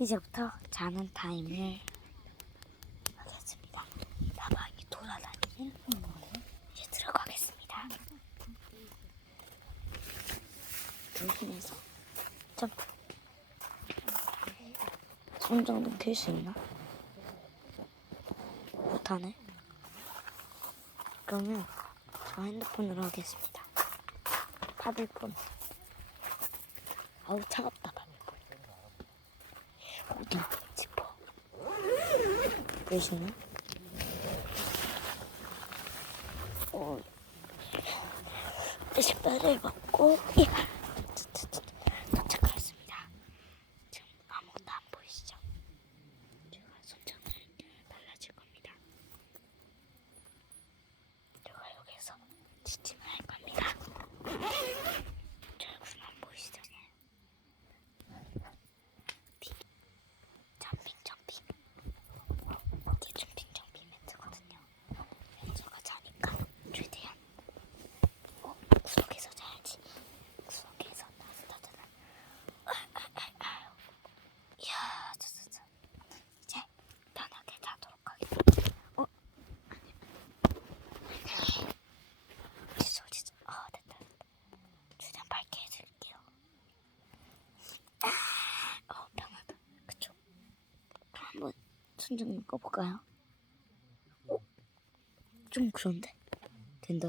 이제부터 자는 타임을 하겠습니다. 나방이 돌아다니는 이제 들어가겠습니다. 조심해서 점프. 손 정도 킬 수 있나? 못하네. 그러면 저 핸드폰으로 하겠습니다. 파들폰. 아우 차갑다. 파들폰. 어디 지퍼 보이시나? 식사를 먹고 도착하였습니다. 지금 아무것도 안 보이시죠? 제가 손전을 달라질 겁니다. 제가 여기서 지침을 할 겁니다. 저 여러분 안 보이시죠? 점핑. 이게 점핑 멘트거든요. 제가 자니까 최대한 구석에서 자야지. 구석에서 따뜻하잖아. 이야, 이제 편하게 자도록 하겠습니다. 됐다. 최대한 밝게 해드릴게요. 편하다. 그쵸? 그럼 한번 손 좀 꺼볼까요? 좀 그런데? 된다.